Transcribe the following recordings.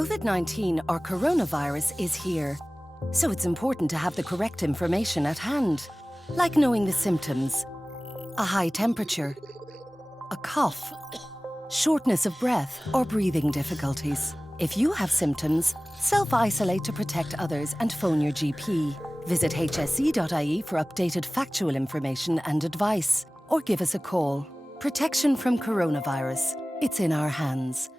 COVID-19 or coronavirus is here, so it's important to have the correct information at hand, like knowing the symptoms, a high temperature, a cough, shortness of breath or breathing difficulties. If you have symptoms, self-isolate to protect others and phone your GP. Visit hse.ie for updated factual information and advice, or give us a call. Protection from coronavirus. It's in our hands.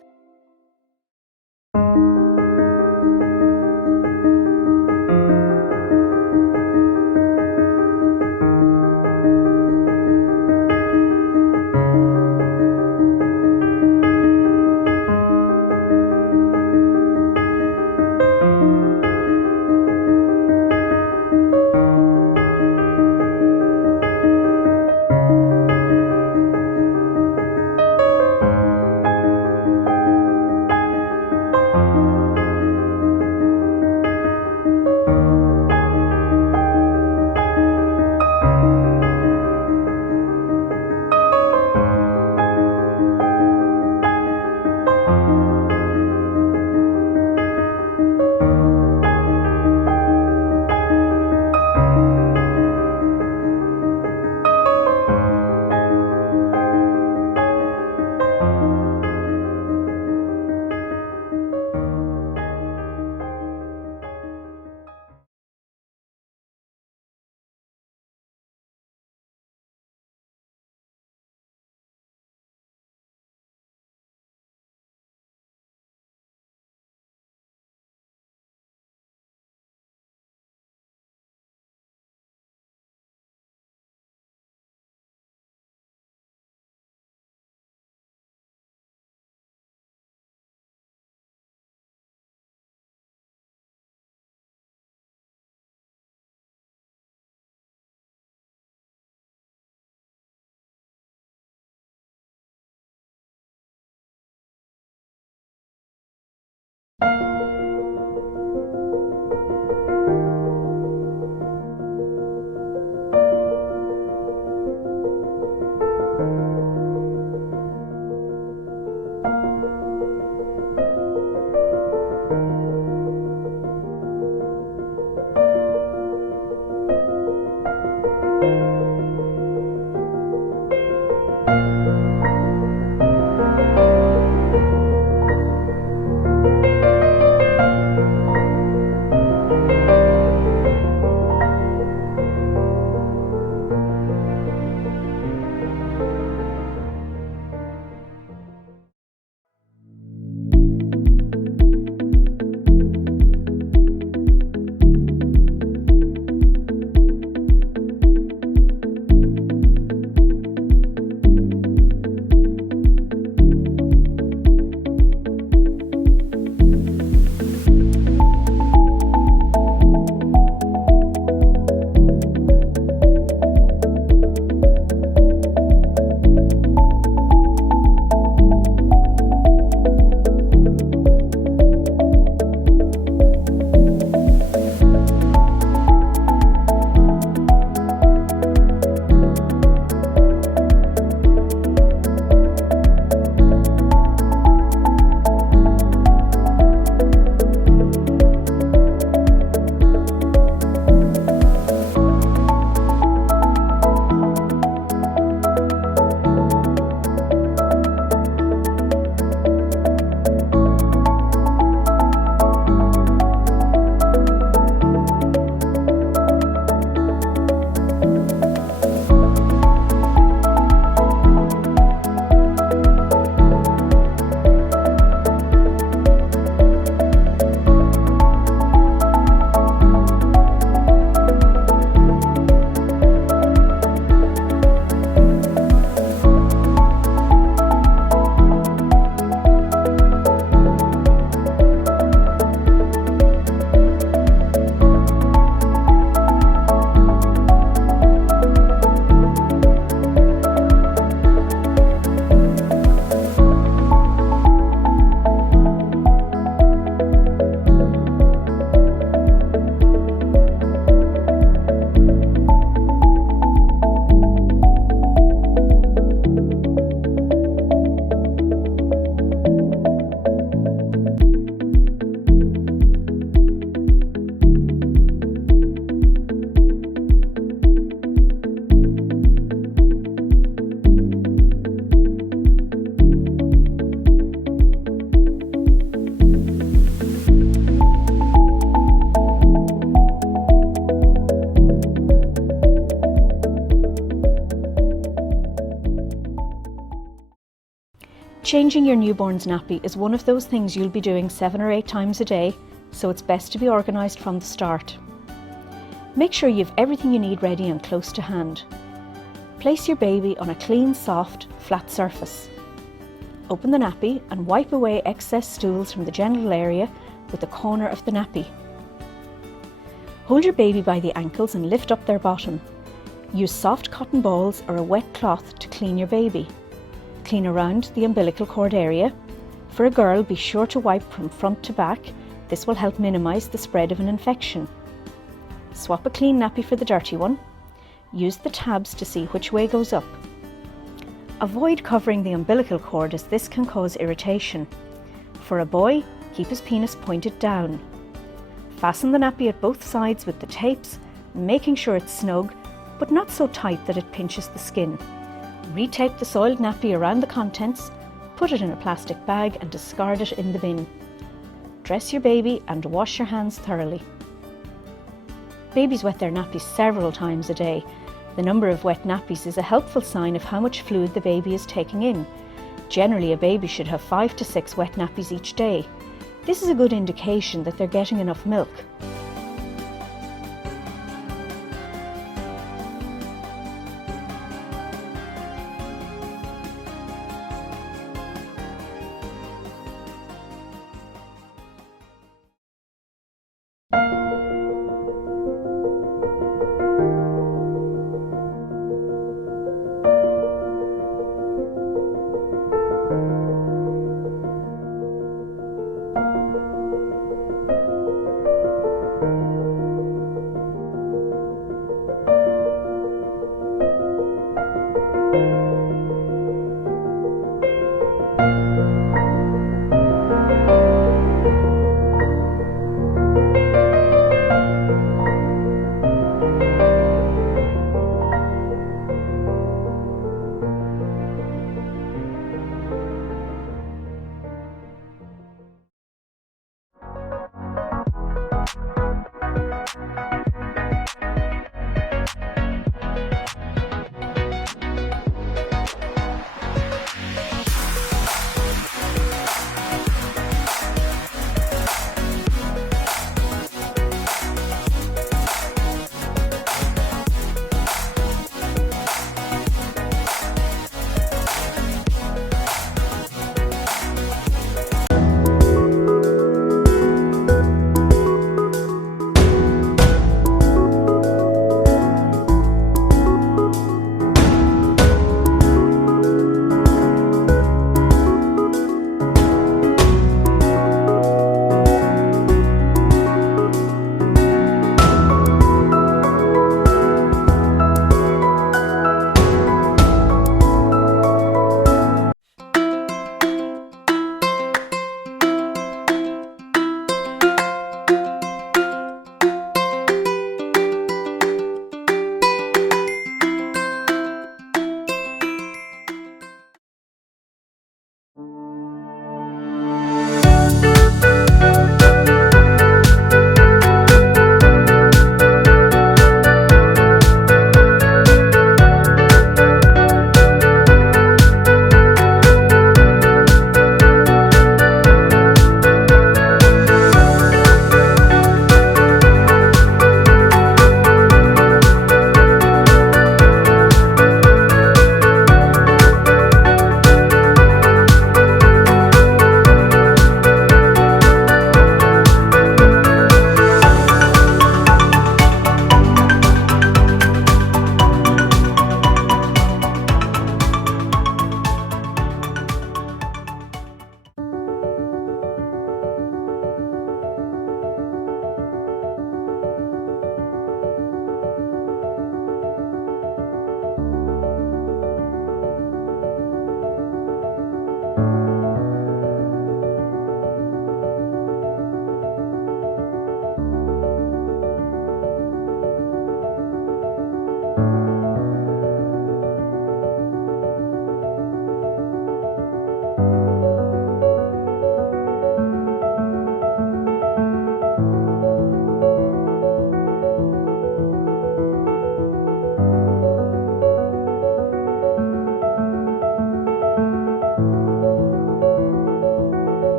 Changing your newborn's nappy is one of those things you'll be doing 7 or 8 times a day, so it's best to be organised from the start. Make sure you have everything you need ready and close to hand. Place your baby on a clean, soft, flat surface. Open the nappy and wipe away excess stools from the genital area with the corner of the nappy. Hold your baby by the ankles and lift up their bottom. Use soft cotton balls or a wet cloth to clean your baby. Clean around the umbilical cord area. For a girl, be sure to wipe from front to back. This will help minimise the spread of an infection. Swap a clean nappy for the dirty one. Use the tabs to see which way goes up. Avoid covering the umbilical cord as this can cause irritation. For a boy, keep his penis pointed down. Fasten the nappy at both sides with the tapes, making sure it's snug, but not so tight that it pinches the skin. Retape the soiled nappy around the contents, put it in a plastic bag and discard it in the bin. Dress your baby and wash your hands thoroughly. Babies wet their nappies several times a day. The number of wet nappies is a helpful sign of how much fluid the baby is taking in. Generally, a baby should have 5 to 6 wet nappies each day. This is a good indication that they're getting enough milk.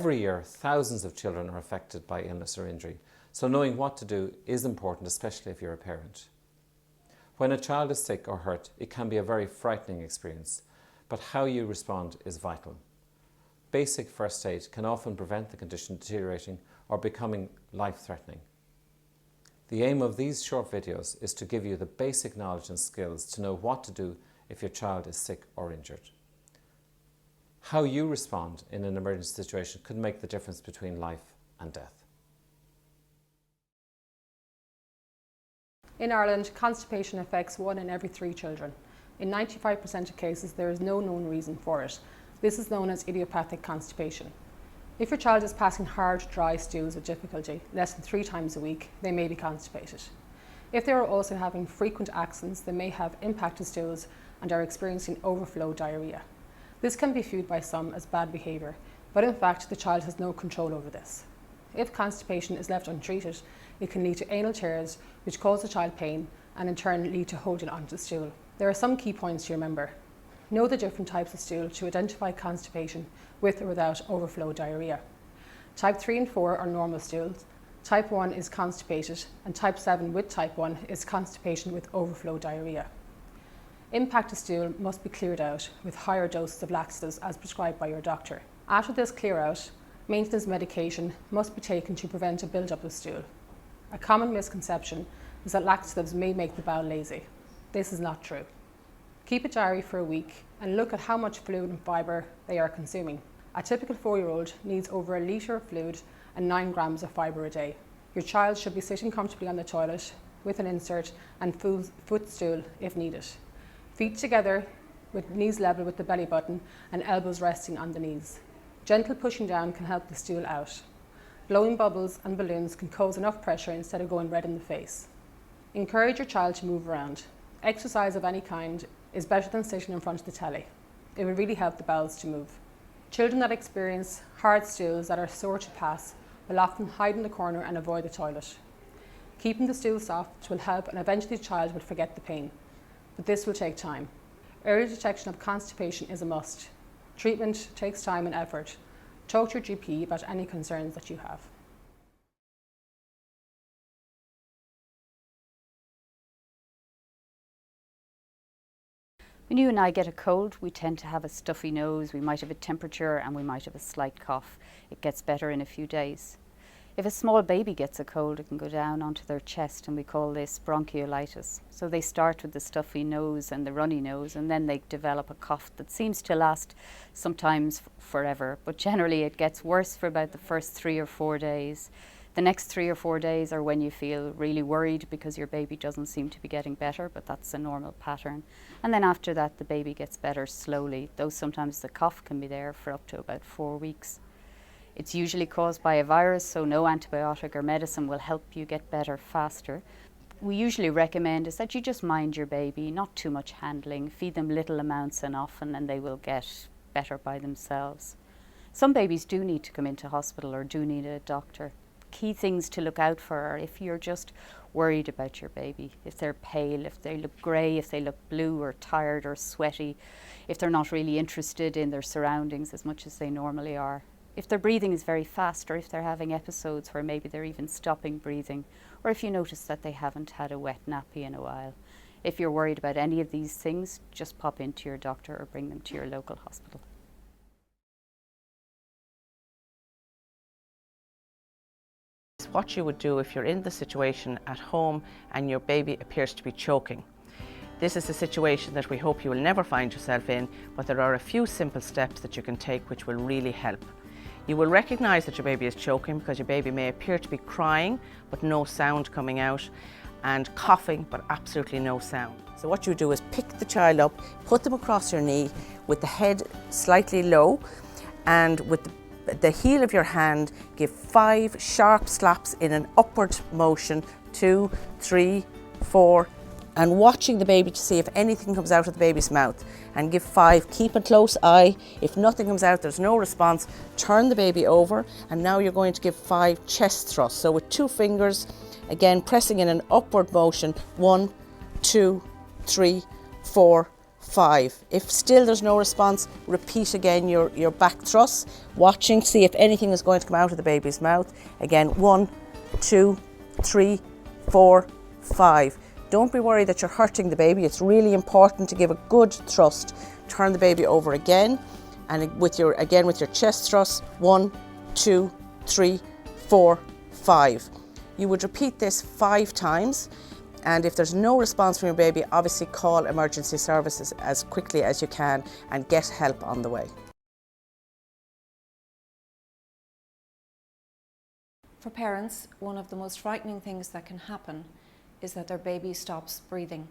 Every year, thousands of children are affected by illness or injury, so knowing what to do is important, especially if you're a parent. When a child is sick or hurt, it can be a very frightening experience, but how you respond is vital. Basic first aid can often prevent the condition deteriorating or becoming life-threatening. The aim of these short videos is to give you the basic knowledge and skills to know what to do if your child is sick or injured. How you respond in an emergency situation could make the difference between life and death. In Ireland, constipation affects 1 in every 3 children. In 95% of cases, there is no known reason for it. This is known as idiopathic constipation. If your child is passing hard, dry stools with difficulty, less than 3 times a week, they may be constipated. If they are also having frequent accents, they may have impacted stools and are experiencing overflow diarrhoea. This can be viewed by some as bad behaviour, but in fact the child has no control over this. If constipation is left untreated, it can lead to anal tears, which cause the child pain and in turn lead to holding onto the stool. There are some key points to remember. Know the different types of stool to identify constipation with or without overflow diarrhoea. Type 3 and 4 are normal stools, type 1 is constipated, and type 7 with type 1 is constipation with overflow diarrhoea. Impacted stool must be cleared out with higher doses of laxatives as prescribed by your doctor. After this clear out, maintenance medication must be taken to prevent a build-up of stool. A common misconception is that laxatives may make the bowel lazy. This is not true. Keep a diary for a week and look at how much fluid and fibre they are consuming. A typical 4-year-old needs over a litre of fluid and 9 grams of fibre a day. Your child should be sitting comfortably on the toilet with an insert and footstool if needed. Feet together with knees level with the belly button and elbows resting on the knees. Gentle pushing down can help the stool out. Blowing bubbles and balloons can cause enough pressure instead of going red in the face. Encourage your child to move around. Exercise of any kind is better than sitting in front of the telly. It will really help the bowels to move. Children that experience hard stools that are sore to pass will often hide in the corner and avoid the toilet. Keeping the stool soft will help and eventually the child will forget the pain. But this will take time. Early detection of constipation is a must. Treatment takes time and effort. Talk to your GP about any concerns that you have. When you and I get a cold, we tend to have a stuffy nose, we might have a temperature and we might have a slight cough. It gets better in a few days. If a small baby gets a cold, it can go down onto their chest and we call this bronchiolitis. So they start with the stuffy nose and the runny nose and then they develop a cough that seems to last sometimes forever, but generally it gets worse for about the first 3 or 4 days. The next 3 or 4 days are when you feel really worried because your baby doesn't seem to be getting better, but that's a normal pattern. And then after that the baby gets better slowly, though sometimes the cough can be there for up to about 4 weeks. It's usually caused by a virus, so no antibiotic or medicine will help you get better faster. We usually recommend is that you just mind your baby, not too much handling, feed them little amounts and often, and they will get better by themselves. Some babies do need to come into hospital or do need a doctor. Key things to look out for are if you're just worried about your baby, if they're pale, if they look grey, if they look blue or tired or sweaty, if they're not really interested in their surroundings as much as they normally are. If their breathing is very fast or if they're having episodes where maybe they're even stopping breathing, or if you notice that they haven't had a wet nappy in a while. If you're worried about any of these things, just pop into your doctor or bring them to your local hospital. What you would do if you're in the situation at home and your baby appears to be choking. This is a situation that we hope you will never find yourself in, but there are a few simple steps that you can take which will really help. You will recognise that your baby is choking because your baby may appear to be crying but no sound coming out, and coughing but absolutely no sound. So what you do is pick the child up, put them across your knee with the head slightly low, and with the heel of your hand give 5 sharp slaps in an upward motion, 2, 3, 4, and watching the baby to see if anything comes out of the baby's mouth, and give 5. Keep a close eye. If nothing comes out, there's no response, turn the baby over, and now you're going to give 5 chest thrusts. So with 2 fingers, again pressing in an upward motion, 1, 2, 3, 4, 5. If still there's no response, repeat again your back thrust, watching, see if anything is going to come out of the baby's mouth. Again, 1, 2, 3, 4, 5. Don't be worried that you're hurting the baby. It's really important to give a good thrust. Turn the baby over again, and with your chest thrust, 1, 2, 3, 4, 5. You would repeat this 5 times, and if there's no response from your baby, obviously call emergency services as quickly as you can and get help on the way. For parents, one of the most frightening things that can happen is that their baby stops breathing.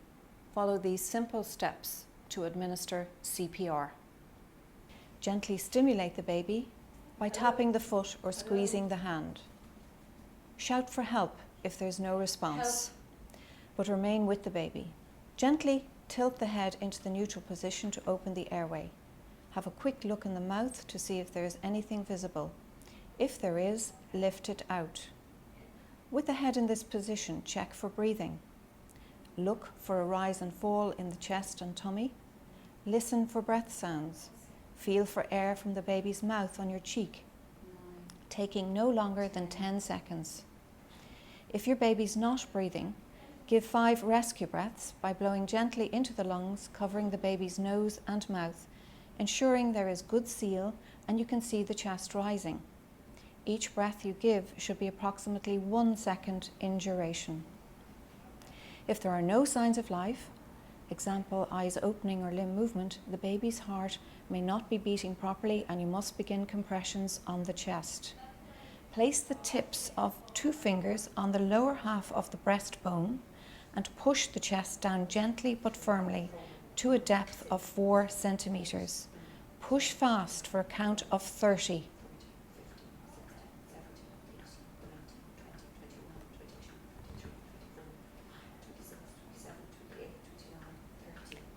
Follow these simple steps to administer CPR. Gently stimulate the baby by tapping the foot or squeezing the hand. Shout for help if there's no response, but remain with the baby. Gently tilt the head into the neutral position to open the airway. Have a quick look in the mouth to see if there is anything visible. If there is, lift it out. With the head in this position, check for breathing. Look for a rise and fall in the chest and tummy. Listen for breath sounds. Feel for air from the baby's mouth on your cheek, taking no longer than 10 seconds. If your baby's not breathing, give 5 rescue breaths by blowing gently into the lungs, covering the baby's nose and mouth, ensuring there is good seal and you can see the chest rising. Each breath you give should be approximately 1 second in duration. If there are no signs of life, example eyes opening or limb movement, the baby's heart may not be beating properly and you must begin compressions on the chest. Place the tips of 2 fingers on the lower half of the breastbone and push the chest down gently but firmly to a depth of 4 centimeters. Push fast for a count of 30.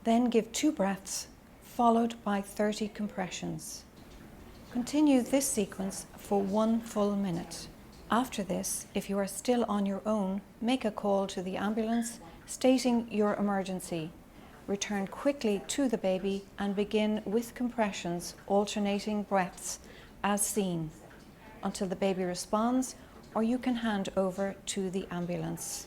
Then give 2 breaths, followed by 30 compressions. Continue this sequence for 1 full minute. After this, if you are still on your own, make a call to the ambulance stating your emergency. Return quickly to the baby and begin with compressions, alternating breaths as seen, until the baby responds or you can hand over to the ambulance.